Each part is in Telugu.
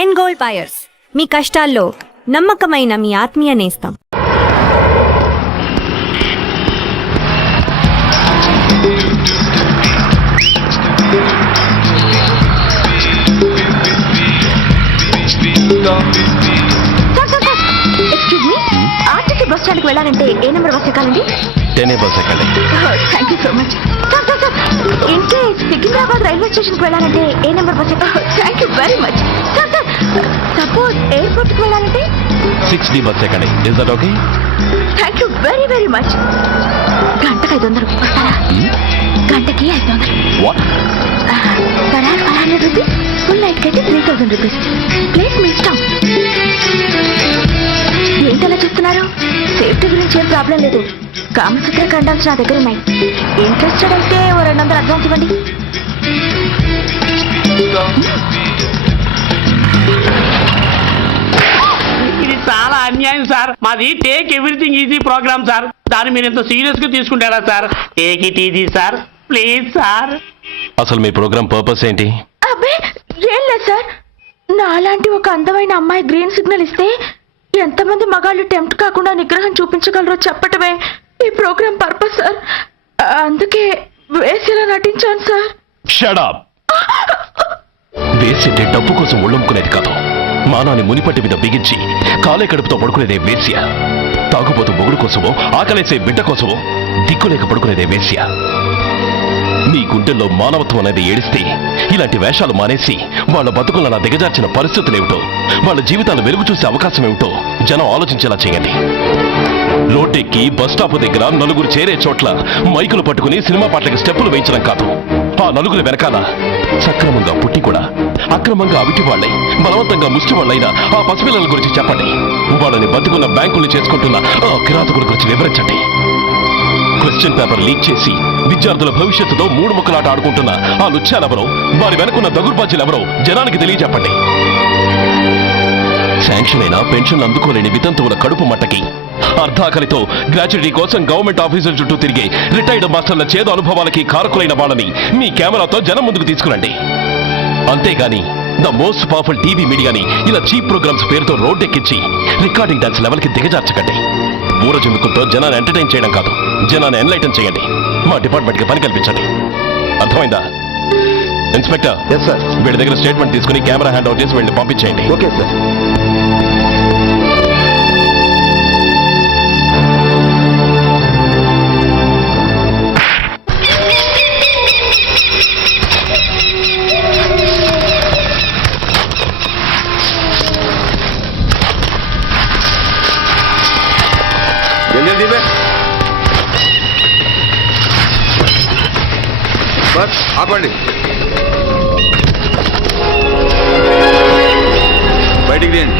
ఎండ్ గోల్డ్ బయర్స్, మీ కష్టాల్లో నమ్మకమైన మీ ఆత్మీయ నేస్తం. ఎక్స్క్యూజ్ మీ, ఆర్టీసీ బస్ స్టాండ్కి వెళ్ళాలంటే ఏ నెంబర్ బస్ ఎక్కాలండి? 10 బస్ ఎక్కాలి. Thank you so much. In case Secunderabad railway స్టేషన్కి వెళ్ళాలంటే ఏ నెంబర్ బస్ ఎక్కాలి? Thank you very much. Suppose ఎయిర్పోర్ట్కి వెళ్ళాలంటే 6D బస్ ఎక్కాలి. Is that okay? Thank you very very much. గంటకి 500 వస్తారా? గంటకి 500. What? per hour 500 rupees. Full night అయితే 3000 rupees. ప్లేస్ మీ ఇష్టం. ఏంటలా చూస్తున్నారు? సేఫ్టీ గురించి ఏం ప్రాబ్లం లేదు. కామసూత్ర కండమ్స్ నా దగ్గర ఉన్నాయి. ఇంట్రెస్టెడ్ అయితే ఓ 200 అడ్వాన్స్ ఇవ్వండి. ఇది చాలా అన్యాయం సార్. మాది take everything easy programme sir. దాన్ని మీరు ఎంత సీరియస్ గా తీసుకుంటారా సార్? Take it easy sir, please sir. అసలు మీ ప్రోగ్రామ్ పర్పస్ ఏంటి? అబ్బే ఏం లేదు సార్. నాలాంటి ఒక అందమైన అమ్మాయి గ్రీన్ సిగ్నల్ ఇస్తే ఎంతమంది మగాళ్ళు టెంప్ట్ కాకుండా నిగ్రహం చూపించగలరో చెప్పటమే ఈ ప్రోగ్రామ్ పర్పస్ సార్. అందుకే వేసేలా నటించాను సార్. Shut up. వేసింటే డబ్బు కోసం ఒళ్ళొమ్ముకునేది కాదు. మానాన్ని మునిపట్టి మీద బిగించి కాలే కడుపుతో పడుకునేదే వేశ్య. తాగుబోతు మొగుడు కోసమో ఆకలేసే బిడ్డ కోసమో దిక్కులేక పడుకునేదే వేశ్య. మీ గుండెల్లో మానవత్వం అనేది ఏడిస్తే ఇలాంటి వేషాలు మానేసి వాళ్ళ బతుకులను అలా దిగజార్చిన పరిస్థితులేమిటో, వాళ్ళ జీవితాలు వెలుగు చూసే అవకాశం ఏమిటో జనం ఆలోచించేలా చేయండి. లోటెక్కి బస్టాప్ దగ్గర నలుగురు చేరే చోట్ల మైకులు పట్టుకుని సినిమా పాటలకి స్టెప్పులు వేయించడం కాదు. ఆ నలుగురు వెనకాల సక్రమంగా పుట్టి కూడా అక్రమంగా అవిటి వాళ్ళై బలవంతంగా ముష్టి వాళ్ళైనా ఆ పసిపిల్లల గురించి చెప్పండి. వాళ్ళని బతుకున్న బ్యాంకులు చేసుకుంటున్న ఆ కిరాతకుల గురించి వివరించండి. క్వశ్చన్ పేపర్ లీక్ చేసి విద్యార్థుల భవిష్యత్తుతో మూడు ముక్కలాట ఆడుకుంటున్న ఆ లుచ్చాలెవరో, వారి వెనుకున్న దగుర్బాజీలెవరో జనానికి తెలియజెప్పండి. శాంక్షన్ అయినా పెన్షన్ అందుకోలేని వితంతువుల కడుపు మట్టకి, అర్ధాకలితో గ్రాట్యుటీ కోసం గవర్నమెంట్ ఆఫీసుల చుట్టూ తిరిగే రిటైర్డ్ మాస్టర్ల చేదు అనుభవాలకి కారకులైన వాళ్ళని మీ కెమెరాతో జనం ముందుకు తీసుకురండి. అంతేగాని ద మోస్ట్ పవర్ఫుల్ టీవీ మీడియాని ఇలా చీప్ ప్రోగ్రామ్స్ పేరుతో రోడ్డెక్కించి రికార్డింగ్ డాన్స్ లెవెల్కి దిగజార్చకండి. ఊరజుందుకులతో జనాన్ని ఎంటర్టైన్ చేయడం కాదు, జనాన్ని ఎన్లైటన్ చేయండి. మా డిపార్ట్మెంట్కి పని కల్పించండి. అర్థమైందా? ఇన్స్పెక్టర్. Yes sir. వీడి దగ్గర స్టేట్మెంట్ తీసుకుని కెమెరా హ్యాండ్ అవుట్ చేసి వీళ్ళని పంపించేయండి. Okay sir. जल्दी में बस ఆపండి. బయటికి తీయండి.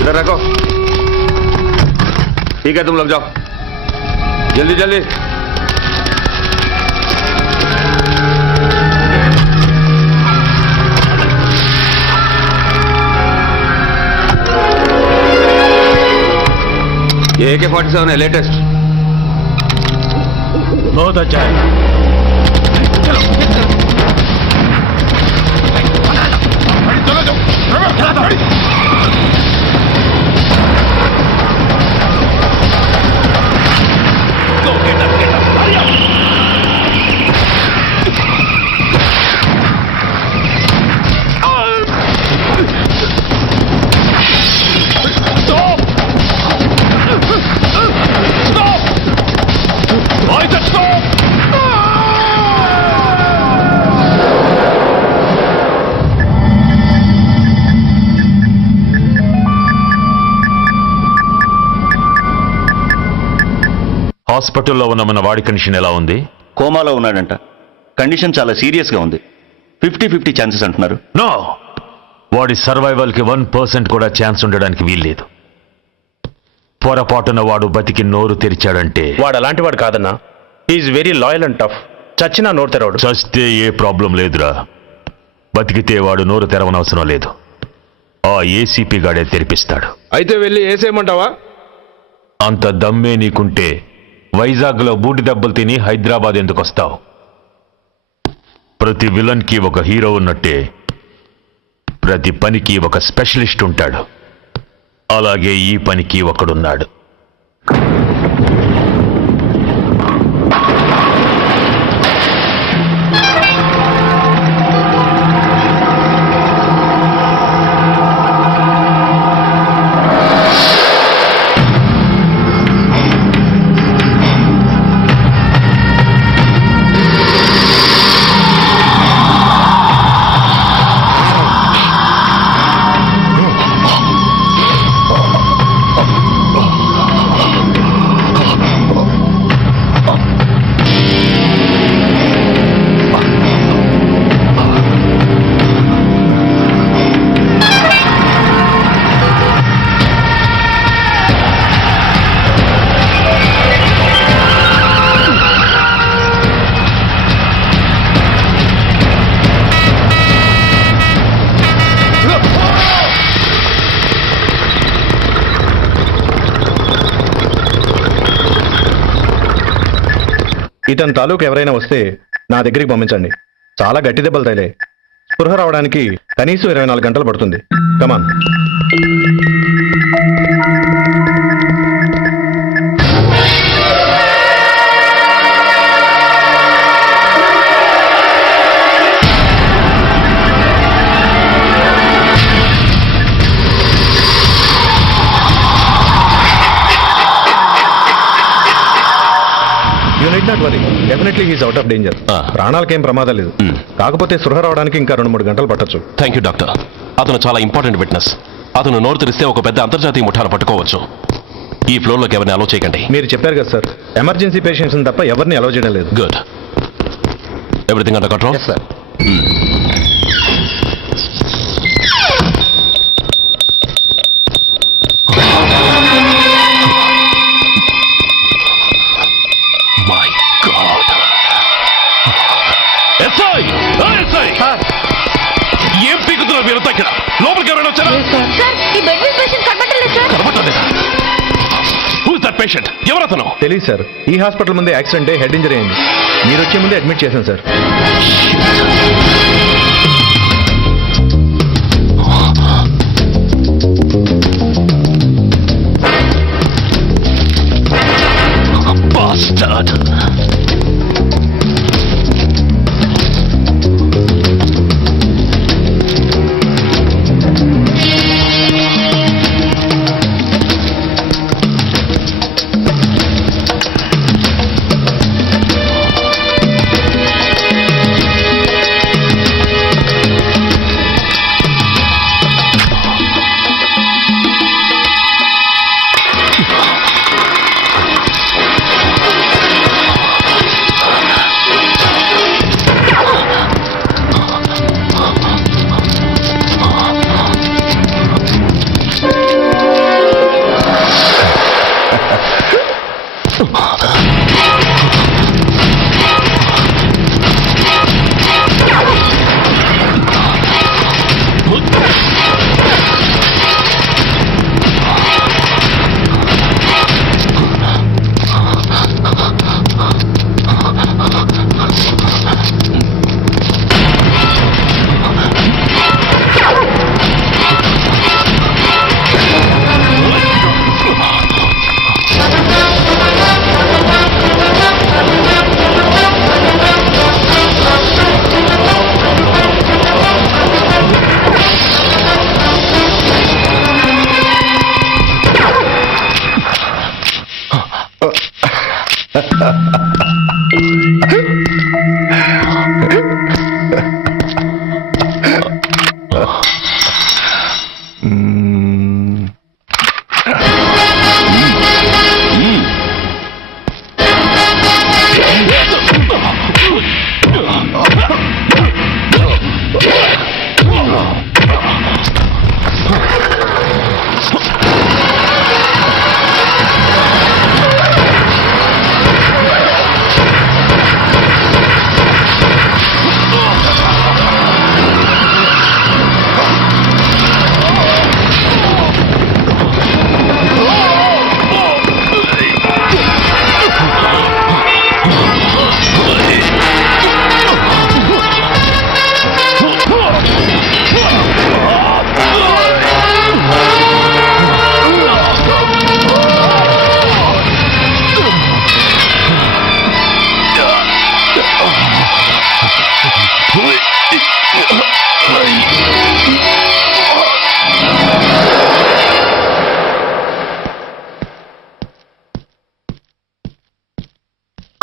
इधर रखो. ठीक है, तुम लोग जाओ. जल्दी जल्दी. ये AK-47 है, लेटेस्ट. बहुत अच्छा है. హాస్పిటల్లో ఉన్న మన వాడి కండిషన్ ఎలా ఉంది? కోమాలో ఉన్నాడంట. కండిషన్ చాలా సీరియస్గా ఉంది. 50-50 ఛాన్సెస్ అంటున్నారు. నో, వాడి సర్వైవల్కి 1% కూడా ఛాన్స్ ఉండడానికి వీల్లేదు. పొరపాటున వాడు బతికి నోరు తెరిచాడంటే వాడు అలాంటి వాడు కాదన్నా. Is very loyal and tough. చచ్చినా నోరు తెరవడు. చస్తే ఏ ప్రాబ్లం లేదురా. బతికితే వాడు నోరు తెరవనవసరం లేదు. ఆ ఏసీపీ గాడే తెరిపిస్తాడు. అయితే వెళ్ళి ఏసేయమంటావా? అంత దమ్మే నీకుంటే వైజాగ్లో బూటి దెబ్బలు తిని హైదరాబాద్ ఎందుకు వస్తావు? ప్రతి విలన్కి ఒక హీరో ఉన్నట్టే ప్రతి పనికి ఒక స్పెషలిస్ట్ ఉంటాడు. అలాగే ఈ పనికి ఒకడున్నాడు. ఇతని తాలూకు ఎవరైనా వస్తే నా దగ్గరికి పంపించండి. చాలా గట్టి దెబ్బలు తగిలాయి. స్పృహ రావడానికి కనీసం 24 గంటలు పడుతుంది. Come on. Definitely he's out of danger. ప్రాణాలకేం ప్రమాదం లేదు. కాకపోతే సృహ రావడానికి ఇంకా 2-3 గంటలు పట్టొచ్చు. Thank you doctor. అతను చాలా ఇంపార్టెంట్ విట్నెస్. అతను నోరు తెరిస్తే ఒక పెద్ద అంతర్జాతీయ ముఠాను పట్టుకోవచ్చు. ఈ ఫ్లోర్లోకి ఎవరిని అలో చేయకండి. మీరు చెప్పారు కదా సార్, ఎమర్జెన్సీ పేషెంట్స్ తప్ప ఎవరిని అలో చేయడం లేదు. Good. Everything under control? Sir. My God. SI! SI! ఏం పీకుతున్నారు మీరంతా ఇక్కడ? లోపలికి ఎవరైనా వచ్చారా? కనబడలేదా? Who's that patient? ఎవరతను? తెలియదు సార్. ఈ హాస్పిటల్ ముందే యాక్సిడెంట్ హెడ్ ఇంజరీ అయింది. మీరు వచ్చే ముందే అడ్మిట్ చేశాను sir. Bastard!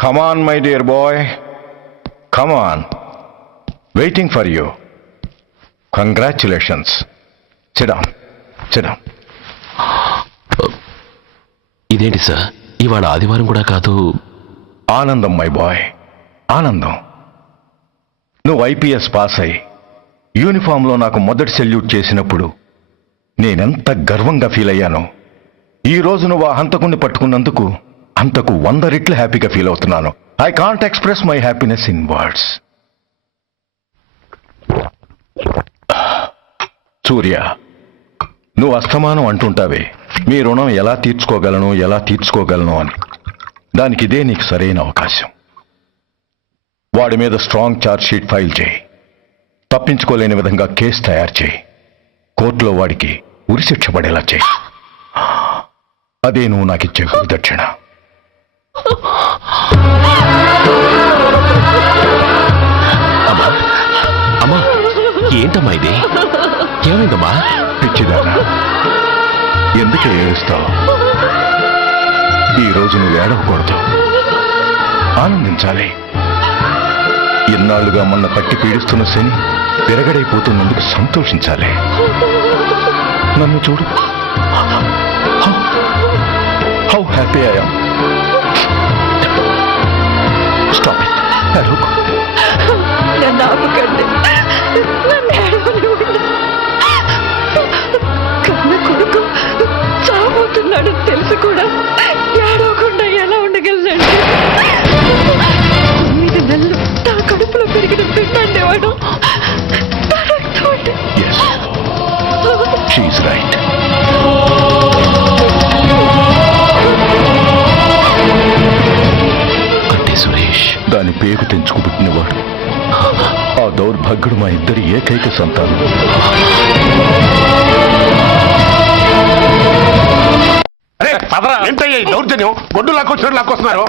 Come on, my dear boy. Come on. Waiting for you. Congratulations. Sit down. Sit down. ఇదేంటి సార్, ఇవాళ ఆదివారం కూడా కాదు. ఆనందం మై బాయ్, ఆనందం. నువ్వు ఐపీఎస్ పాస్ అయి యూనిఫామ్లో నాకు మొదటి సెల్యూట్ చేసినప్పుడు నేనెంత గర్వంగా ఫీల్ అయ్యానో, ఈ రోజు నువ్వు ఆ హంతకుణ్ణి పట్టుకున్నందుకు అంతకు 100 రెట్లు హ్యాపీగా ఫీల్ అవుతున్నాను. I can't express my happiness in words. Surya, నువ్వు అస్తమానం అంటుంటావే మీ రుణం ఎలా తీర్చుకోగలను అని. దానికి ఇదే నీకు సరైన అవకాశం. వాడి మీద స్ట్రాంగ్ ఛార్జ్ షీట్ ఫైల్ చేయి. తప్పించుకోలేని విధంగా కేసు తయారు చేయి. కోర్టులో వాడికి ఉరిశిక్ష పడేలా చేయి. అదే నువ్వు నాకు ఇచ్చే గురుదక్షిణ. అమ్మా, అమ్మా, ఏంటమ్మా ఇది? ఏమైందమ్మా? పిచ్చిదానా, ఎందుకే ఏడుస్తావు? ఈరోజు నువ్వు ఏడవకూడదు, ఆనందించాలి. ఇన్నాళ్లుగా మన పట్టి పీడిస్తున్న శని విరగడైపోతున్నందుకు సంతోషించాలి. నన్ను చూడు, how happy I am. Stop it. ఏడవకు. నన్ను ఆపకండి. నన్ను ఏడవనివ్వండి. కన్న కొడుకు చావబోతున్నాడు తెలిసి కూడా ఏడవకుండా ఎలా ఉండగలనండి? 9 నెలలు నా కడుపులో పెరిగిన బిడ్డ అనేవాడు. Yes, she's right. అంతే సురేష్, దాని పేరు తెంచుకుబుట్టినవాడు ఆ దౌర్భాగ్యుడు మా ఇద్దరి ఏకైక సంతానం. ఏంటయ్యా ఈ దౌర్జన్యం? గొడ్డు లాక్కొచ్చినట్టు లాక్కొస్తున్నారు.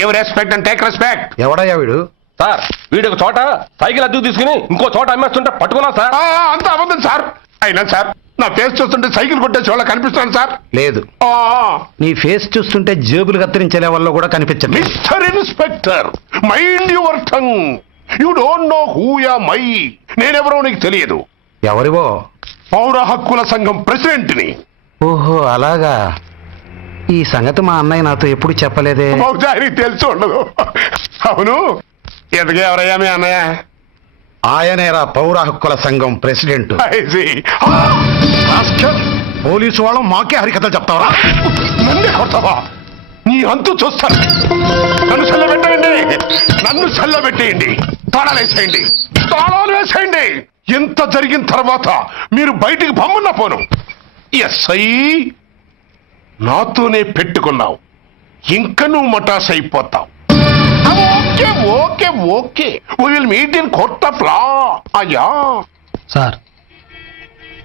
ఏం రెస్పెక్ట్ అండ్ టేక్ రెస్పెక్ట్. ఎవడయ్యా వీడు? సార్, వీడు ఒక చోట సైకిల్ అద్దెకు తీసుకుని ఇంకో చోట అమ్మేస్తుంటే పట్టుకున్నా సార్. అంతా అబద్ధం సార్. అయినా సార్, నా ఫేస్ చూస్తుంటే సైకిల్ కొట్టేసి వాళ్ళ కనిపిస్తాను సార్. లేదు, నీ ఫేస్ చూస్తుంటే జేబులు కత్తిరించే లెవెల్లో కూడా కనిపించదు. Mister inspector, mind your tongue. You don't know who am I. నేనెవరో నీకు తెలియదు. ఎవరివో? పౌర హక్కుల సంఘం ప్రెసిడెంట్ ని. ఓహో, అలాగా. ఈ సంగతి మా అన్నయ్య నాతో ఎప్పుడు చెప్పలేదే. బహుశా ఆయనకి తెలిసి ఉండదు. అవును, ఎందుకు ఎవరయ్యా మీ అన్నయ్య? ఆయనేరా పౌర హక్కుల సంఘం ప్రెసిడెంట్. I see. పోలీసు వాళ్ళం మాకే హరికథలు చెప్తావరా? నన్నే కొడతావా? నీ అంతు చూస్తాను. నన్ను చల్లబెట్టేయండి. తాళాలు వేసేయండి. ఎంత జరిగిన తర్వాత మీరు బయటికి బొమ్మన్న పోను. ఎస్ఐ, నాతోనే పెట్టుకున్నావు, ఇంకా నువ్వు మటాస్ అయిపోతావు. Okay we will meet in court of law. అయ్యా సార్,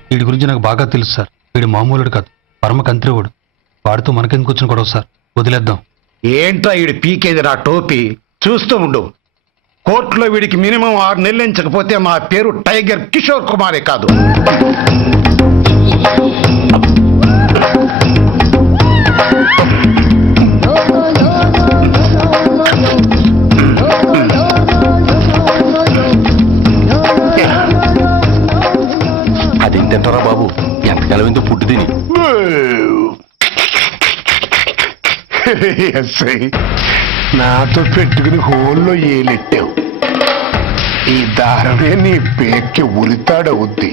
వీడి గురించి నాకు బాగా తెలుసు సార్. వీడు మామూలుడు కాదు, పరమ కంత్రివాడు. వాడితో మనకెందుకు వచ్చిన గొడవ సార్? వదిలేద్దాం. ఏంట్రా వీడి పీకేది రా టోపీ? చూస్తూ ఉండు. కోర్టులో వీడికి మినిమం 6 నెలలు ఎంచకపోతే మా పేరు టైగర్ కిషోర్ కుమారే కాదు. అదేంటంటారా బాబు, ఎంతకాలం ఎంతో ఫుడ్ తిని. ఎస్ఐ, నాతో పెట్టుకుని హోల్లో ఏలెట్టావు. ఈ దారమే నీ పేక్కి ఉరితాడవుద్ది.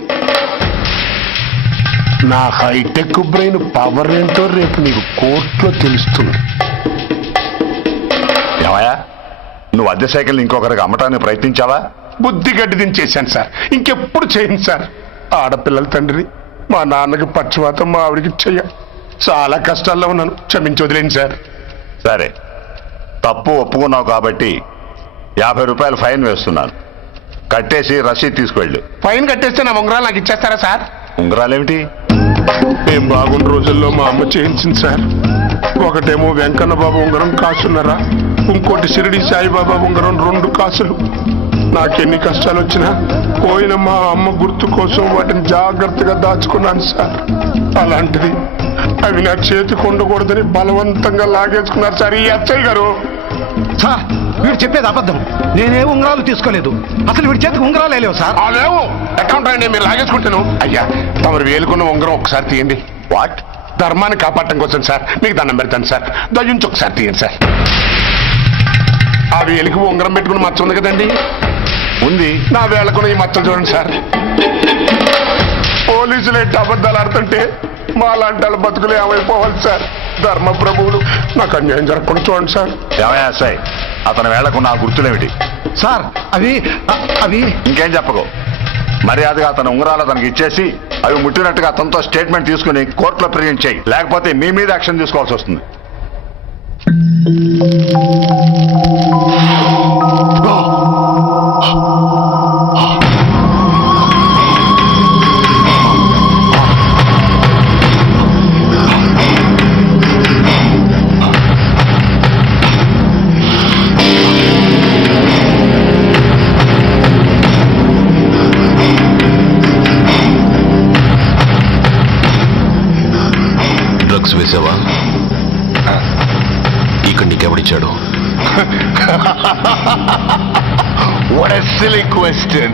నా హైటెక్ బ్రెయిన్ పవర్ ఏంటో రేపు నీకు కోర్టులో తెలుస్తుంది. ఏమయ్యా, నువ్వు అద్దె సైకిల్ ఇంకొకరికి అమ్మటానికి ప్రయత్నించావా? బుద్ధి గడ్డి దించేశాను సార్. ఇంకెప్పుడు చేయను సార్. ఆడపిల్లల తండ్రిని, మా నాన్నకి పక్షవాతం, మా ఆవిడికి చెయ్య. చాలా కష్టాల్లో ఉన్నాను, క్షమించి వదిలేండి సార్. సరే, తప్పు ఒప్పుకున్నావు కాబట్టి 50 రూపాయలు ఫైన్ వేస్తున్నాను. కట్టేసి రసీదు తీసుకువెళ్ళు. ఫైన్ కట్టేస్తే నా ఉంగరాలు నాకు ఇచ్చేస్తారా సార్? ఉంగరాలేమిటి? మేము బాగున్న రోజుల్లో మా అమ్మ చేయించింది సార్. ఒకటేమో వెంకన్న బాబు ఉంగరం కాసున్నారా, ఇంకోటి షిరిడి సాయిబాబా ఉంగరం 2 కాసులు. నాకెన్ని కష్టాలు వచ్చినా పోయిన మా అమ్మ గుర్తు కోసం వాటిని జాగ్రత్తగా దాచుకున్నాను సార్. అలాంటిది అవి నా చేతికి ఉండకూడదని బలవంతంగా లాగేసుకున్నారు సార్ ఈ అచ్చయ్య గారు. సార్ వీడు చెప్పేది అబద్ధం. నేనే ఉంగరాలు తీసుకోలేదు. అసలు వీడి చేతికి ఉంగరాలు లేవు సార్. లేవు అకౌంట్ అండి, మీరు లాగేసుకుంటాను. అయ్యా తమరు వేలుకున్న ఉంగరం ఒకసారి తీయండి. వాట్? ధర్మాన్ని కాపాడటం కోసం సార్, మీకు దండం పెడతాను సార్. దయ్యుంచి ఒకసారి తీయండి సార్. ఆ వేలికి ఉంగరం పెట్టుకుని మచ్చ ఉంది కదండి, ఉంది. నా వేళకున్న ఈ మచ్చలు చూడండి సార్. పోలీసులు ఎట్టి అబద్ధాలు ఆడుతుంటే మా లాంటి వాళ్ళ బతుకులు ఏమైపోవాలి సార్. ధర్మ ప్రభువులు నాకు అన్యాయం జరగకుండా చూడండి సార్. ఏమయ్యాసాయి అతని వేళకున్న ఆ గుర్తులేమిటి? సార్ అవి అవి ఇంకేం చెప్పకు. మర్యాదగా అతని ఉంగరాలు అతనికి ఇచ్చేసి అవి ముట్టినట్టుగా అతనితో స్టేట్మెంట్ తీసుకుని కోర్టులో ప్రజెంట్ చేయి. లేకపోతే మీ మీద యాక్షన్ తీసుకోవాల్సి వస్తుంది. డ్రగ్స్ వేసావా? ఇక్కడ నీకెవడిచ్చాడు? What a silly question.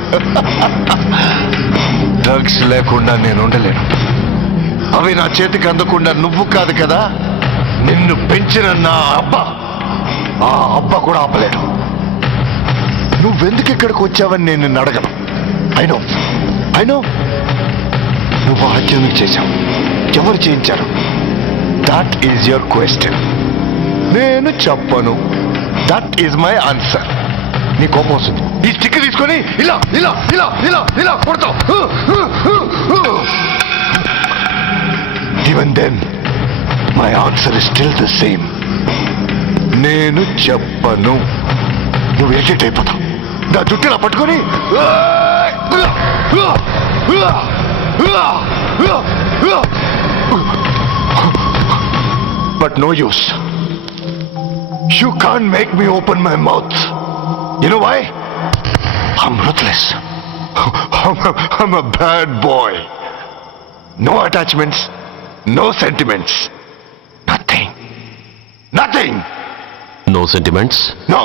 Drugs లేకుండా నేను ఉండలేను. అవి నా చేతికి అందకుండా నువ్వు కాదు కదా, నిన్ను పెంచిన నా ఆ అబ్బ కూడా ఆపలేడు. నువ్వెందుకు ఇక్కడికి వచ్చావని నేను నిన్ను అడగను. అయినో నువ్వు హత్యను చేశావు. ఎవరు చేయించారు? That is your question. నేను చెప్పను. That is my answer. నీ కోపం వస్తుంది, ఈ స్టిక్ తీసుకొని ఇలా ఇలా ఇలా ఇలా ఇలా కొడతావు. Even then my answer is still the same. నేను చెప్పను. నువ్వు ఎడిట్ అయిపోతావు. నా జుట్టు ఇలా పట్టుకొని but no use. You can't make me open my mouth. You know why? I'm ruthless. I'm a bad boy. No attachments, no sentiments. Nothing. No sentiments? No.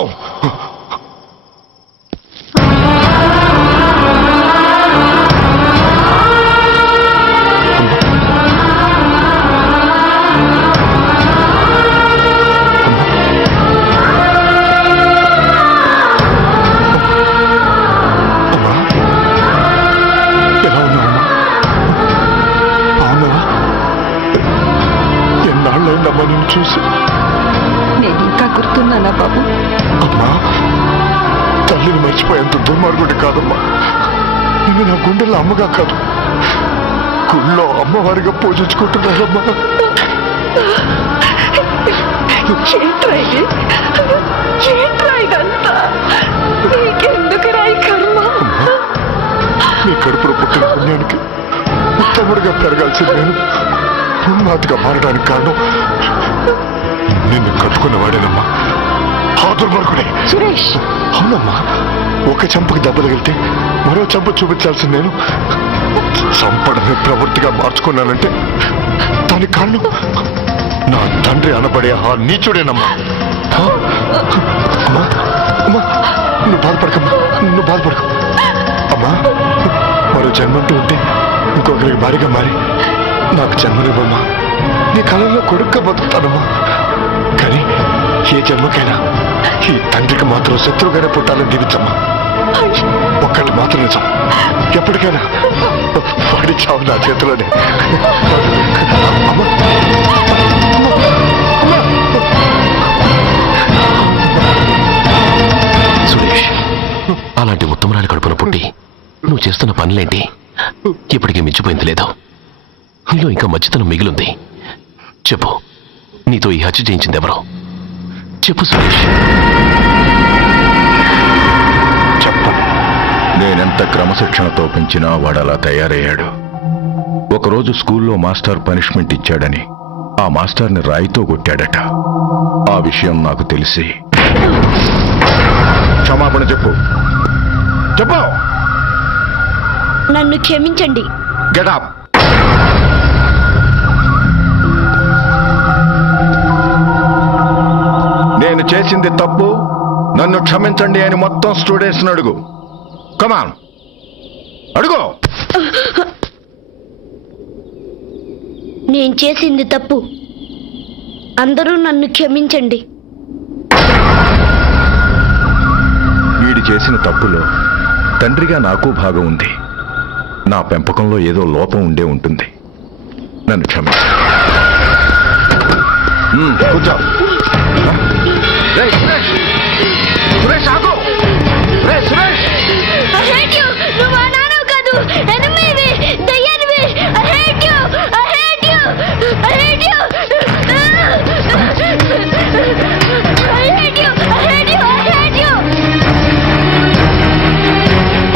ఎన్నాళ్ళైందమ్మా నేను చూసి? నేను ఇంకా గుర్తున్నానా బాబు? అమ్మా, తల్లిని మర్చిపోయేంత దుర్మార్గుడి కాదమ్మా. నిన్ను నా గుండెల్లో అమ్మగా కాదు, గుళ్ళో అమ్మవారిగా పూజించుకుంటున్నారమ్మా. నీ కడుపులో పుట్టిన పుణ్యానికి ఉత్తముడిగా పెరగాల్సింది నేను ఉన్మాదిగా మారడానికి కారణం నిన్ను కట్టుకున్నవాడేనమ్మా. ఆ దుర్మార్గుడే సురేష్. అవునమ్మా, ఒక చెంపకి దెబ్బ తగిలితే మరో చెంప చూపించాల్సింది నేను. చంపడమే ప్రవృత్తిగా మార్చుకున్నానంటే దానికి కారణం నా తండ్రి అనబడే ఆ నీచుడేనమ్మా. అమ్మా అమ్మా, నువ్వు బాధపడకు అమ్మా. మరో జన్మంటూ ఉంటే ఇంకొకరికి భారీగా మారి నాకు జన్మనివ్వమ్మా. నీ కళల్లో కొడుక్క బతుకుతానమ్మా. కానీ ఏ జన్మకైనా ఈ తండ్రికి మాత్రం శత్రువుగానే పుట్టాలని దీవించమ్మా. ఒక్కటి మాత్రం నిజం, ఎప్పటికైనా వాడి చావు నా చేతిలోనే. అమ్మా సురేష్, అలాంటి ఉత్తమరాలి కడుపున పుట్టి నువ్వు చేస్తున్న పనులేంటి? ఇప్పటికీ మించిపోయింది లేదు. నీలో ఇంకా మధ్యతనం మిగిలింది. చెప్పు, నీతో ఈ హత్య చేయించింది ఎవరో? చెప్పు సురేష్. చెప్పను. నేనెంత క్రమశిక్షణతో పెంచినా వాడు అలా తయారయ్యాడు. ఒకరోజు స్కూల్లో మాస్టర్ పనిష్మెంట్ ఇచ్చాడని ఆ మాస్టర్ని రాయితో కొట్టాడట. ఆ విషయం నాకు తెలిసి క్షమాపణ చెప్పు. చెప్పు. నన్ను క్షమించండి. Get up. నేను చేసింది తప్పు, నన్ను క్షమించండి అని మొత్తం స్టూడెంట్స్ అడుగు. కమాన్, అడుగు. నేను చేసింది తప్పు, అందరూ నన్ను క్షమించండి. వీడి చేసిన తప్పులో తండ్రిగా నాకు భాగం ఉంది. నా పెంపకంలో ఏదో లోపం ఉండే ఉంటుంది. నన్ను క్షమించు. కూర్చో. రేయ్, సురేష్! సురేష్, ఆగు! రేయ్, సురేష్!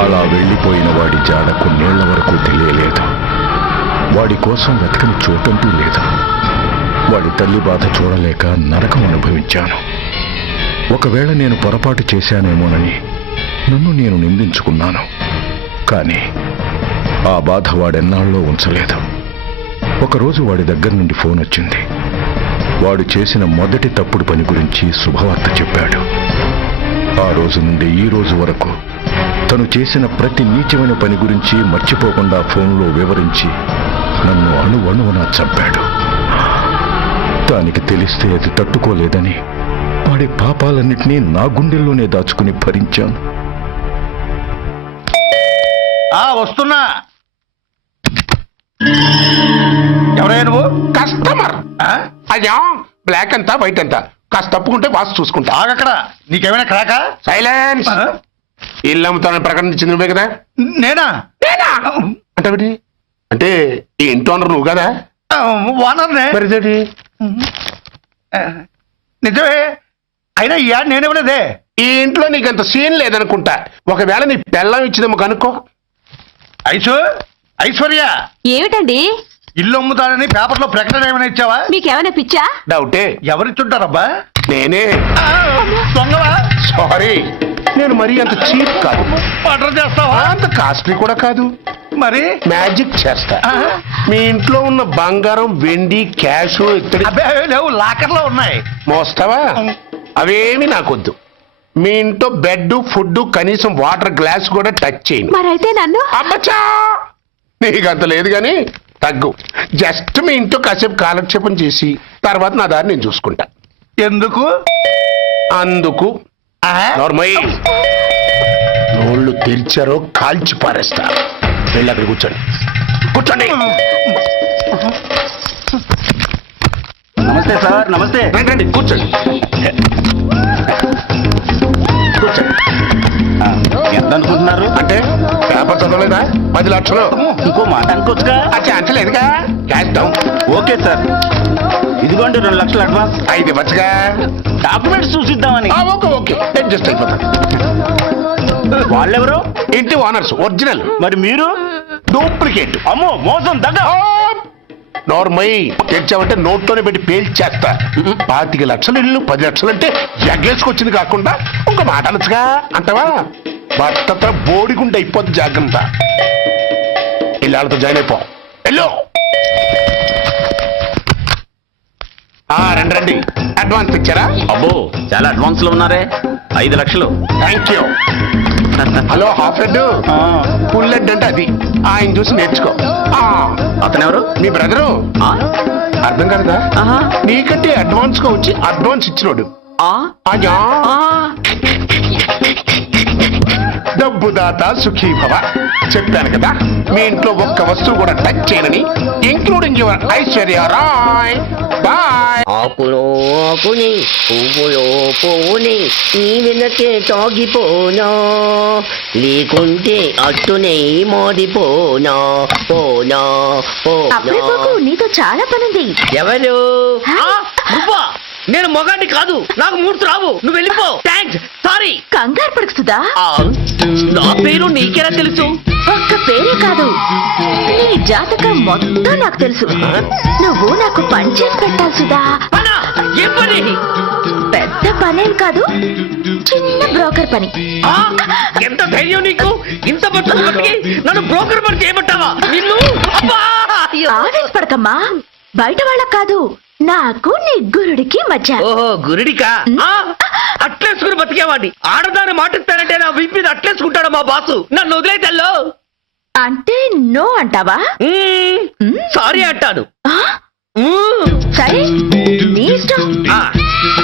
అలా వెళ్ళిపోయిన వాడి జాడ కొన్నేళ్ల వరకు తెలియలేదు. వాడి కోసం వెతకని చోటంటూ లేదు. వాడి తల్లి బాధ చూడలేక నరకం అనుభవించాను. ఒకవేళ నేను పొరపాటు చేశానేమోనని నన్ను నేను నిందించుకున్నాను. కానీ ఆ బాధ వాడెన్నాళ్ళలో ఉంచలేదు. ఒకరోజు వాడి దగ్గర నుండి ఫోన్ వచ్చింది. వాడు చేసిన మొదటి తప్పుడు పని గురించి శుభవార్త చెప్పాడు. ఆ రోజు నుండి ఈ రోజు వరకు తను చేసిన ప్రతి నీచమైన పని గురించి మర్చిపోకుండా ఫోన్లో వివరించి నన్ను అణువణువున చంపాడు. దానికి తెలిస్తే అది తట్టుకోలేదని వాడి పాపాలన్నింటినీ నా గుండెల్లోనే దాచుకుని భరించాను. వస్తున్నా. ఎవరయ్యా నువ్వు? కస్టమర్. అయ్యా, బ్లాక్ అంతా వైట్ అంతా కాస్త తప్పుకుంటే వాసు చూసుకుంటా. ఆగక్కడ. నీకేమైనా క్రాకా? సైలెన్స్. ఇల్లు అమ్ముతానని ప్రకటించింది నువ్వే కదా? నేనా? అంటే అంటే ఈ ఇంటి ఓనర్ నువ్వు కదా? ఓనర్నే. మరిదేటి? నిజమే. అయినా ఈ యాడ్ నేనేమలేదే. ఈ ఇంట్లో నీకంత సీన్ లేదనుకుంటా. ఒకవేళ నీ పెళ్ళం ఇచ్చిందేమో కనుక్కో. ఐశ్వర్య, ఏమిటండి? ఇల్లు అమ్ముతానని పేపర్లో ప్రకటన ఏమైనా ఇచ్చావా? మీకేమైనా పిచ్చా? డౌటే. ఎవరిచ్చుంటారబ్బా? నేనే. దొంగవా? సారీ, నేను మరీ అంత చీప్ కాదు. మర్డర్ చేస్తావా? అంత కాస్ట్లీ కూడా కాదు. మరి మ్యాజిక్ చేస్తా. మీ ఇంట్లో ఉన్న బంగారం, వెండి, క్యాష్ ఇత్తడి అబ్బే లేవు, లాకర్లో ఉన్నాయి. మోస్తావా? అవేమి నాకొద్దు. మీ ఇంట్లో బెడ్, ఫుడ్, కనీసం వాటర్ గ్లాస్ కూడా టచ్ చేయను. మరైతే నన్ను అబ్బచ్చా, నీకంత లేదు గాని తగ్గు. జస్ట్ మీ ఇంట్లో కాసేపు కాలక్షేపం చేసి తర్వాత నా దారి నేను చూసుకుంటా. ఎందుకు? అందుకు. నార్మల్ నోళ్ళు తెరిచారో కాల్చి పారేస్తా. వెళ్ళి అక్కడ కూర్చోండి. కూర్చోండి. నమస్తే సార్. నమస్తే. రండి, కూర్చోండి. కూర్చోండి. ఎంత అనుకుంటున్నారు? అంటే పేపర్ చదవలేదా? 10 లక్షలు. ఇంకో మాట అనుకోవచ్చుగా. ఆ ఛాన్స్ లేదుగా. Cash down. ఓకే సార్, ఇదిగోండి 2 లక్షలు అడ్వాన్స్. 5 ఇవ్వచ్చుగా. డాక్యుమెంట్స్ చూసిద్దామని. ఓకే ఓకే, అడ్జస్ట్ అయిపోతాను. వాళ్ళెవరు? ఇంటి ఓనర్స్, ఒరిజినల్. మరి మీరు? డూప్లికేట్. అమ్మో, మోసం, దగ్గ. నార్మల్ తెచ్చావంటే నోట్లోనే పెట్టి పేల్చేస్తా. 25 లక్షలు ఇల్లు 10 లక్షలు అంటే ఎగ్గేసుకొచ్చింది కాకుండా ఇంకో మాట అనొచ్చుగా. అంటావా? భర్తతో బోడిగుండి అయిపోద్ది. జాగ్రత్త. ఇల్లాళ్ళతో జాయిన్ అయిపో. ఎల్లో. రండి. అడ్వాన్స్ ఇచ్చారా? అబ్బో, చాలా అడ్వాన్స్ లో ఉన్నారే. 5 లక్షలు. Thank you. Hello, half head, full head అంటే అది. ఆయన చూసి నేర్చుకో. అతనెవరు? మీ బ్రదరు. అర్థం కలదా? నీకంటే అడ్వాన్స్ గా వచ్చి అడ్వాన్స్ ఇచ్చినోడు. అయ్యా, డబ్బు దాత సుఖీ భవ. చెప్పాను కదా, మీ ఇంట్లో ఒక్క వస్తువు కూడా టచ్ చేయనని, including your Aishwarya Rai. Bye. ఆకులో ఆకుని, పువ్వులో పువ్వుని, నీ వెనకే తాగిపోనా, లేకుంటే అట్టునే మాడిపోనా. పోనా అప్పుడే పోకు, నీతో చాలా పనుంది. ఎవరు? నువ్వా? నేను మొగాడిని కాదు, నాకు 3 రావు. నువ్వు వెళ్ళిపో. Thanks, sorry. కంగారు పడుకుతుందా? నా పేరు నీకెలా తెలుసు? ఒక్క పేరే కాదు, నీ జాతకం మొత్తం నాకు తెలుసు. నువ్వు నాకు పని చేసి పెట్టాల్సిదా? ఏం పని? పెద్ద పనేం కాదు, చిన్న బ్రోకర్ పని. ఎంత ధైర్యం నీకు? ఇంత బతుకు బతికి నన్ను బ్రోకర్ పని చేయబట్టావా? నిన్ను ఆవేశపడకమ్మా, బయట వాళ్ళకు కాదు, నాకు నీ గురుడికి మధ్య. ఓహో, గురుడికా? అట్లేసుకుని బతికేవాడిని. ఆడదాన్ని మాటిస్తానంటే నా వీపు మీద అట్లేసుకుంటాడు మా బాసు. నన్ను వదిలేతల్లో అంటే నో అంటావా? సారీ అంటాను. సరే, నీ ఇష్టం.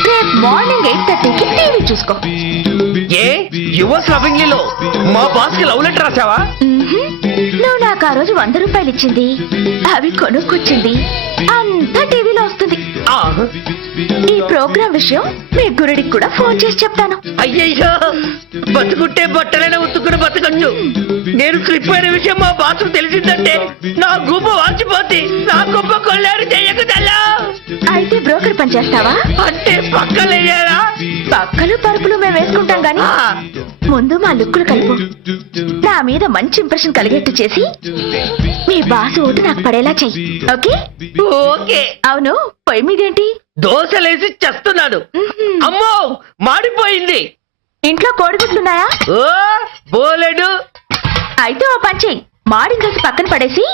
రేపు మార్నింగ్ 8:30కి టీవీ చూసుకో. ఏ యువర్స్ లవింగ్లీలో మా బాస్ కి లవ్ లెటర్ రాసావా? నువ్వు నాకు ఆ రోజు 100 రూపాయలు ఇచ్చింది, అవి కొనుక్కొచ్చింది అంతా టీవీలో వస్తుంది. ఈ ప్రోగ్రాం విషయం మీ గురుడికి కూడా ఫోన్ చేసి చెప్తాను. అయ్యయ్యో, బతుకుంటే బట్టలైనా ఉత్తుకుని బతకచ్చు. నేను స్లిప్ అయిన విషయం మా బాసు తెలిసిందంటే నా గుబ్బ వాచిపోతే నా గొప్ప కొల్లారు చెయ్యకు తెల్లా. అయితే బ్రోకర్ పని చేస్తావా? అంటే పక్కలేయాలా? పక్కలు పరుపులు మేము వేసుకుంటాం గాని ముందు మా లుక్కులు కలుపు. నా మీద మంచి ఇంప్రెషన్ కలిగేట్టు చేసి మీ బాసు ఓటు నాకు పడేలా చెయ్యి. ఓకే? ఓకే. అవును, పొయ్యి మీదేంటి? దోశలేసి చేస్తున్నాను. అమ్మో, మాడిపోయింది. ఇంట్లో కోడిగుడ్లున్నాయా? ఓ బోలెడు. అయితే ఓ పని చెయ్యి, మాడిన దోశ పక్కన పడేసి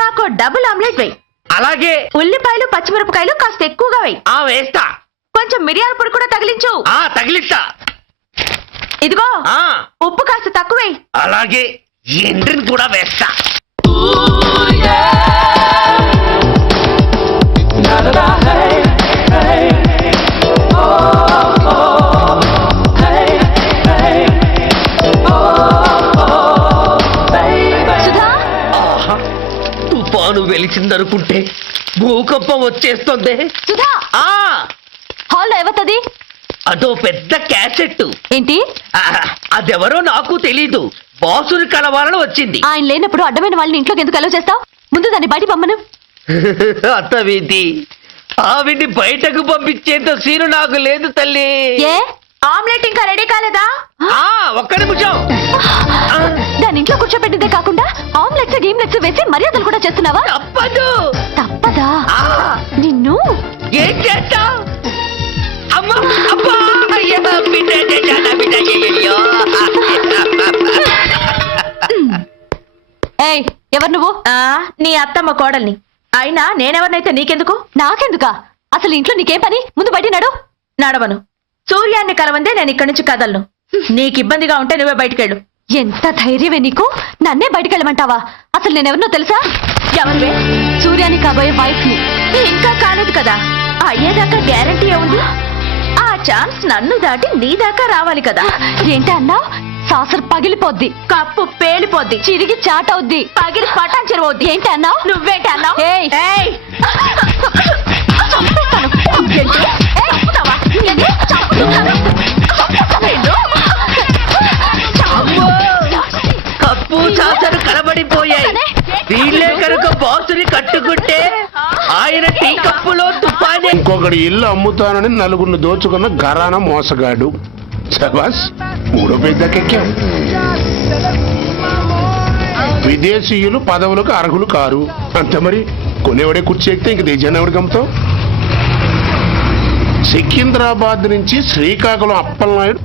నాకు డబుల్ ఆమ్లెట్ వేయి. అలాగే. ఉల్లిపాయలు పచ్చిమిరపకాయలు కాస్త ఎక్కువగా వేయి. వేస్తా. కొంచెం మిరియాల పొడి కూడా తగిలించు. తగిలిస్తా. ఇదిగో ఉప్పు కాస్త తక్కువే. అలాగే, ఎండ్రిని కూడా వేస్తా. తుఫాను వెలిచిందనుకుంటే భూకంపం వచ్చేస్తుంది. సుధా, హాల్లో ఏమవుతుంది? అదో పెద్ద క్యాసెట్. ఏంటి? అదెవరో నాకు తెలీదు. బాసుని కలవాలని వచ్చింది. ఆయన లేనప్పుడు అడ్డమైన వాళ్ళని ఇంట్లోకి ఎందుకు అలౌ చేస్తావు? ముందు దాన్ని బయట పంపను. అత్తవేంటి? ఆవిడ్ని బయటకు పంపించేంత సీను నాకు లేదు తల్లి. ఏ ఆమ్లెట్ ఇంకా రెడీ కాలేదా? ఒక్క నిమిషం. దాని ఇంట్లో కూర్చోబెట్టిందే కాకుండా ఆమ్లెట్స్ గీమ్లెట్స్ వేసి మర్యాదలు కూడా చేస్తున్నావా? తప్పదు. తప్పదా? నిన్ను ఏం చేస్తా? అమ్మా, అబ్బా, అయ్యో, బిడ్డ చేశానా, బిడ్డ చెయ్యయ్యో. ఏయ్, ఎవరు నువ్వు? నీ అత్తమ్మ కోడల్ని. అయినా నేనెవరినైతే నీకెందుకు? నాకెందుకా? అసలు ఇంట్లో నీకేం పని? ముందు బయట నడు. నడవను. సూర్యాన్ని కలవందే నేను ఇక్కడి నుంచి కదలను. నీకు ఇబ్బందిగా ఉంటే నువ్వే బయటకెళ్ళు. ఎంత ధైర్యమే నీకు? నన్నే బయటకెళ్ళమంటావా? అసలు నేనెవరినో తెలుసా? ఎవరివే? సూర్యాన్ని కాబోయే వైఫ్ ని. ఇంకా కాలేదు కదా, అయ్యేదాకా గ్యారంటీ ఏముంది? ఆ ఛాన్స్ నన్ను దాటి నీ దాకా రావాలి కదా. ఏంటి అన్నా? సాసర్ పగిలిపోద్ది, కప్పు పేలిపోద్ది, చిరిగి చాటవుద్ది, పగిలి పటాన్ చెరువద్ది. ఏంటి అన్నా? నువ్వేంటి అన్నా? కప్పు సాసరు కలబడిపోయాయి. వీళ్ళే కనుక బాసుని కట్టుకుంటే ఆయన టీ కప్పులో తుఫానే. ఇంకొకటి ఇల్లు అమ్ముతానని నలుగురిని దోచుకున్న గరాన మోసగాడు. శబాస్, 3వ పెద్దకెక్కాం. విదేశీయులు పదవులకు అర్హులు కారు అంతే. మరి కొనేవాడే కుర్చీ ఎక్కితే ఇంక దేశాన్ని ఎవరికి అమ్ముతాం? సికింద్రాబాద్ నుంచి శ్రీకాకుళం అప్పలనాయుడు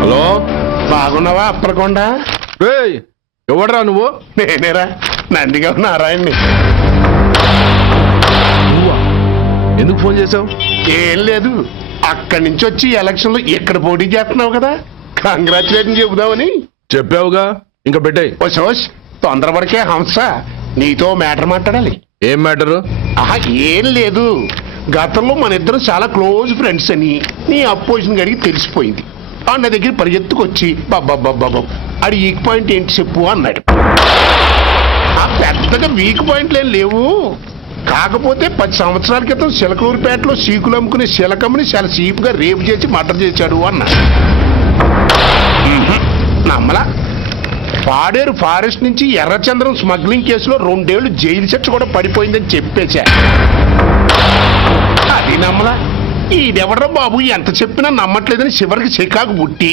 హలో, బాగున్నావా అప్పలకొండ? ఎవడరా నువ్వు? నేనేరా, నందిగా నారాయణ్ని. ఎందుకు ఫోన్ చేసావు? ఏం లేదు, అక్కడి నుంచి వచ్చి ఎలక్షన్ లో ఇక్కడ పోటీ చేస్తున్నావు కదా, కంగ్రాచులేషన్ చెబుదామని. చెప్పావుగా, ఇంకా పెట్టాయి. ఓ సోష్, తొందరపడికే హంస, నీతో మ్యాటర్ మాట్లాడాలి. ఏం మ్యాటరు? ఏం లేదు, గతంలో మన ఇద్దరం చాలా క్లోజ్ ఫ్రెండ్స్ అని నీ అపోజిషన్ గడికి తెలిసిపోయింది. అన్న దగ్గర పరిగెత్తుకొచ్చి బాబా అడి వీక్ పాయింట్ ఏంటి చెప్పు అన్నాడు. ఆ పెద్దగా వీక్ పాయింట్లు ఏం లేవు, కాకపోతే 10 సంవత్సరాల క్రితం చిలకలూరుపేటలో సీకులు అమ్ముకునే శిలకమ్మని చాలా చీప్గా రేపు చేసి మర్డర్ చేశాడు అన్నాడు. నమ్మలా. పాడేరు ఫారెస్ట్ నుంచి ఎర్రచంద్రం స్మగ్లింగ్ కేసులో 2 ఏళ్లు జైలు శిక్ష కూడా పడిపోయిందని చెప్పేశా. అది నమ్మలా. ఈడెవడ్రా బాబు ఎంత చెప్పినా నమ్మట్లేదని చివరికి చికాకు పుట్టి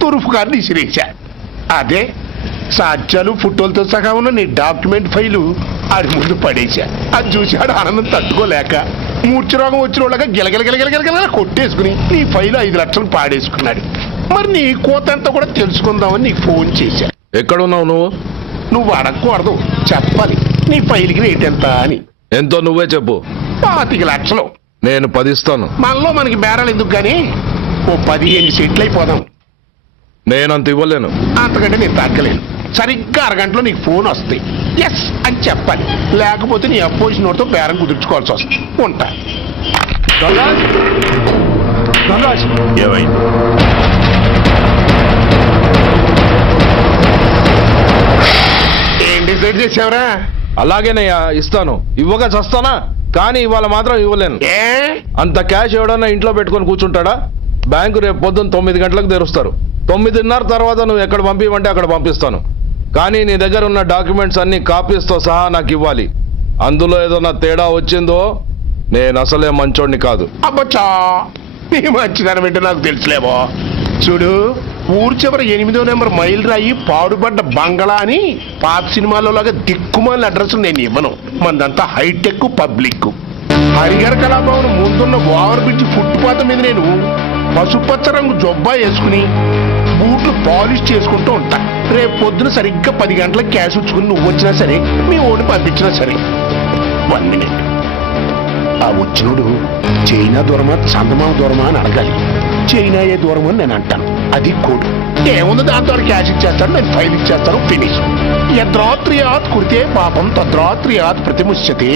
తురుపు గారిని ఇసిరేశా. అదే సాక్ష్యాలు ఫోటోలతో సహా ఉన్న నీ డాక్యుమెంట్ ఫైలు ఆడి ముందు పడేశా. అది చూశాడు ఆనందం తట్టుకోలేక మూర్ఛరోగం వచ్చిన వాళ్ళగా గిలగిలగిలగిలగిలగిల కొట్టేసుకుని నీ ఫైలు 5 లక్షలు పాడేసుకున్నాడు. మరి నీ కోతంతా కూడా తెలుసుకుందామని నీకు ఫోన్ చేశా. ఎక్కడున్నావు నువ్వు? నువ్వు అడగకూడదు, చెప్పాలి. నీ ఫైల్కి రేట్ ఎంత అని. ఎంతో నువ్వే చెప్పు. 25 లక్షలు. నేను 10 ఇస్తాను. మనలో మనకి బేరాలు ఎందుకు గానీ ఓ 15 సెట్లు అయిపోదాం. నేనంత ఇవ్వలేను. అంతకంటే నేను తగ్గలేను. సరిగ్గా అరగంటలో నీకు ఫోన్ వస్తాయి. ఎస్ అని చెప్పాలి, లేకపోతే నీ అపోజిషన్ వాడితో బేరం కుదుర్చుకోవాల్సి వస్తుంది. ఉంటా. ఏమైంది? ఏం డిసైడ్ చేసావురా? అలాగేనయ్యా, ఇస్తాను. ఇవ్వగా చస్తానా, కానీ ఇవాళ మాత్రం ఇవ్వలేను. ఏ అంత క్యాష్ ఎవడన్నా ఇంట్లో పెట్టుకొని కూర్చుంటాడా? బ్యాంకు రేపు పొద్దున్న 9 గంటలకు తెరుస్తారు. 9:30 తర్వాత నువ్వు ఎక్కడ పంపిమంటే అక్కడ పంపిస్తాను. కానీ నీ దగ్గర ఉన్న డాక్యుమెంట్స్ అన్ని కాపీస్తో సహా నాకు ఇవ్వాలి. అందులో ఏదైనా తేడా వచ్చిందో నేను అసలే మంచోడిని కాదు. అబ్బచ్చా, నీ మంచిదనం ఏంటో నాకు తెలుసులేవో. చూడు, ఊరు చివర 8వ నెంబర్ మైల్ రాయి పాడుపడ్డ బంగళా అని పాత సినిమాలో లాగా దిక్కుమాల అడ్రస్ నేను ఇవ్వను. మనదంతా హైటెక్ పబ్లిక్. హరిహర కళాభవన్ ముందున్న ఓవర్ బ్రిడ్జ్ ఫుట్పాత్ మీద నేను పసుపచ్చ రంగు జొబ్బా వేసుకుని బూట్లు పాలిష్ చేసుకుంటూ ఉంటా. రేపు పొద్దున సరిగ్గా 10 గంటలకు క్యాష్ ఉంచుకుని నువ్వు వచ్చినా సరే, మీ ఓడి పంపించినా సరే. 1 మినిట్. ఆ వచ్చినోడు చైనా దూరమా చందమామ దూరమా అని అడగాలి. చైనా ఏ దూరం అని నేను అంటాను. అది కోడ్. ఏముంది, దాంతో క్యాష్ ఇచ్చేస్తాను, నేను ఫైల్ ఇచ్చేస్తాను, ఫినిష్. యద్రాత్రియాత్ కుడితే పాపం తద్రాత్రియాత్ ప్రతిముష్యతే.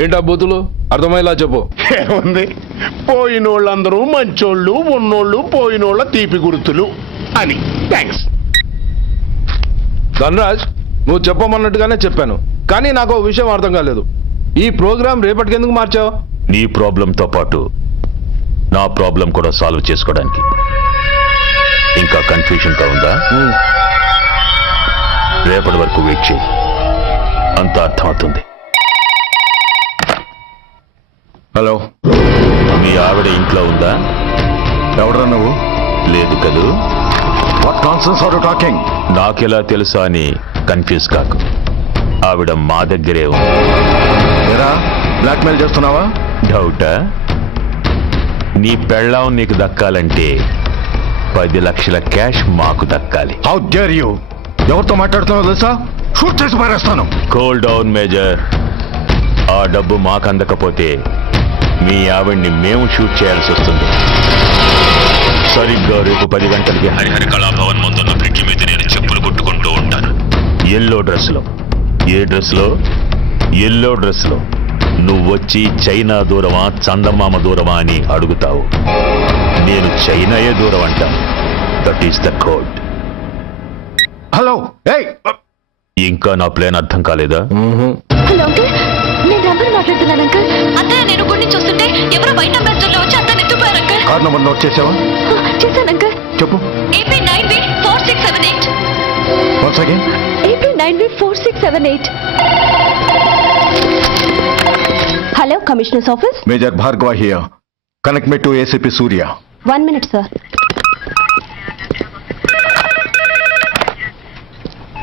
ఏంటా బూతులు? అర్థమయ్యేలా చెప్పు. ఏముంది, పోయినోళ్ళందరూ మంచోళ్ళు, ఉన్నోళ్ళు పోయినోళ్ళ తీపి గుర్తులు అని. థ్యాంక్స్. ధనరాజ్, నువ్వు చెప్పమన్నట్టుగానే చెప్పాను, కానీ నాకు ఒక విషయం అర్థం కాలేదు. ఈ ప్రోగ్రాం రేపటికి ఎందుకు మార్చావు? నీ ప్రాబ్లంతో పాటు నా ప్రాబ్లం కూడా సాల్వ్ చేసుకోవడానికి. ఇంకా కన్ఫ్యూజన్గా ఉందా? రేపటి వరకు వెయిట్ చేయి, అంత అర్థమవుతుంది. హలో, మీ ఆవిడ ఇంట్లో ఉందా? ఎవడరా నువ్వు? లేదు కదూ. What nonsense are you talking? నాకెలా తెలుసా అని కన్ఫ్యూజ్ కాకు. ఆవిడ మా దగ్గరే ఉంది. ఎరా, బ్లాక్మెయిల్ చేస్తున్నావా? డౌటా? నీ పెళ్ళాం నీకు దక్కాలంటే 10 లక్షల క్యాష్ మాకు దక్కాలి. How dare you! ఎవరితో మాట్లాడుతున్నావు తెలుసా? షూట్ చేసి పారేస్తాను. Cool down major. ఆ డబ్బు మాకు అందకపోతే మీ ఆవిడ్ని మేము షూట్ చేయాల్సి వస్తుంది. సరిగ్గా రేపు 10 గంటలకి హరిహర కళాభవన్ ముందున్న బ్రిడ్జ్ మీద నేను చెప్పులు కొట్టుకుంటూ ఉంటాను. ఎల్లో డ్రెస్లో. ఏ డ్రెస్లో? ఎల్లో డ్రెస్లో. నువ్వొచ్చి చైనా దూరమా చందమామ దూరమా అని అడుగుతావు. నేను చైనాయే దూరం అంటాను. That is the code. Hello, ఇంకా నా ప్లాన్ అర్థం కాలేదా? హలో అంకుల్, నేను నంబర్ మాట్లాడుతున్నాను అంకుల్. అత్తయ్య, నేను గుడిని చూస్తుంటే ఎవరో బయట బెంచర్లో వచ్చి అత్తని ఎత్తుపోయారు అంకుల్. కార్ నంబర్ నోట్ చేసావా? చేశాను అంకుల్. చెప్పు. AP9B4678. Once again. AP9B4678. Hello, commissioners office. Major Bhargava here. Connect me to ACP Surya. 1 minute sir.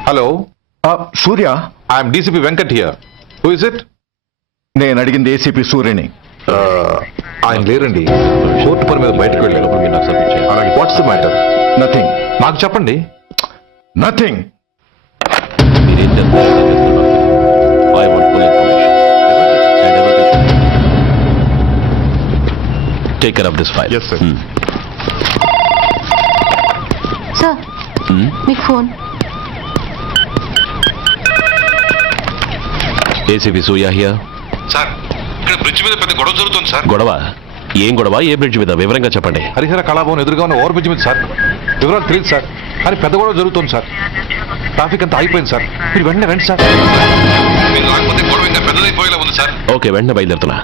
Hello, Surya. I'm DCP Venkat here. Who is it? నేను అడిగింది ఏసీపీ సూర్యని. ఆయన లేరండి, కోర్టు పని మీద బయటకు వెళ్ళారు. What's the matter? నథింగ్. నాకు చెప్పండి. నథింగ్. మీరేం చెప్తారు? I want full information. Take care of this file. Yes, sir. Sir, మీకు phone. ACP Surya here. Sir, ఇక్కడ బ్రిడ్జ్ మీద పెద్ద గొడవ జరుగుతుంది సార్. గొడవ? ఏం గొడవ? ఏ బ్రిడ్జ్ మీద? వివరంగా చెప్పండి. హరిహర కళాభవన్ ఎదురుగా ఉన్న ఓవర్ బ్రిడ్జ్ మీద సార్. వివరాలు తెలియదు సార్, కానీ పెద్ద గొడవ జరుగుతుంది సార్. ట్రాఫిక్ అంతా ఆగిపోయింది సార్. మీరు వెంటనే రండి సార్. మీరు రాకపోతే గొడవ ఇంకా పెద్దదైపోయేలా ఉంది సార్. ఓకే, వెంటనే బయలుదేరుతున్నా.